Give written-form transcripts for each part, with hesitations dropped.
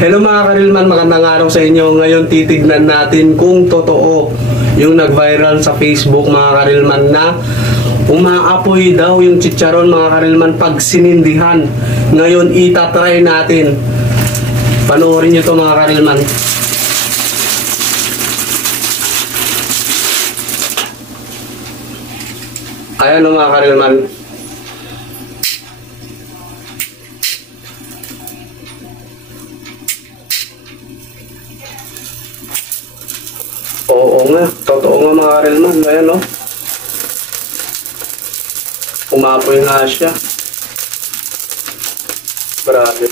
Hello mga karilman, magandang araw sa inyo. Ngayon titignan natin kung totoo yung nag-viral sa Facebook mga karilman na umaapoy daw yung chicharon mga karilman pag sinindihan. Ngayon itatry natin. Panoorin nyo to mga karilman. Ayan o mga karilman. Oo nga, totoo nga mga karilman. Ayan o. Umapoy nga siya. Grabe.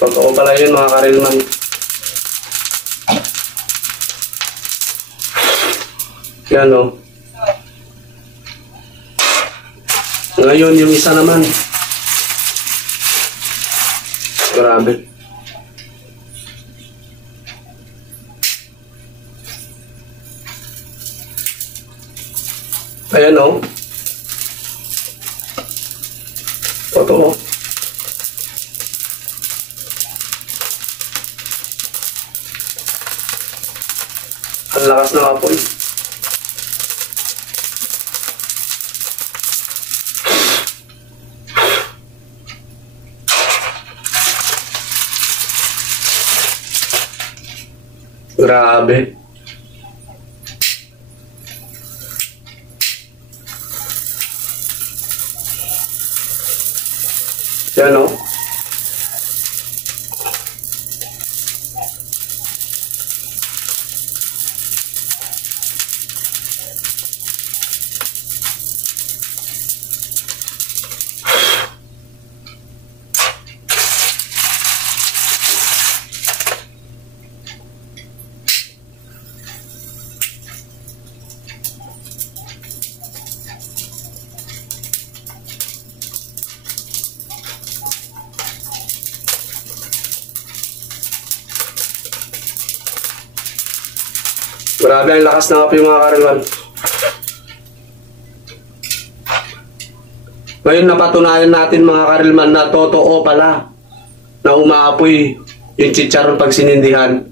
Totoo pala yun mga karilman. Yan o. Ngayon yung isa naman. Grabe. Ayan o. Totoo. Ang lakas ng apoy. Grabe. Yan o. Grabe ang lakas ng apoy mga karilman. Ngayon napatunayan natin mga karilman na totoo pala na umaapoy yung chicharon pag sinindihan.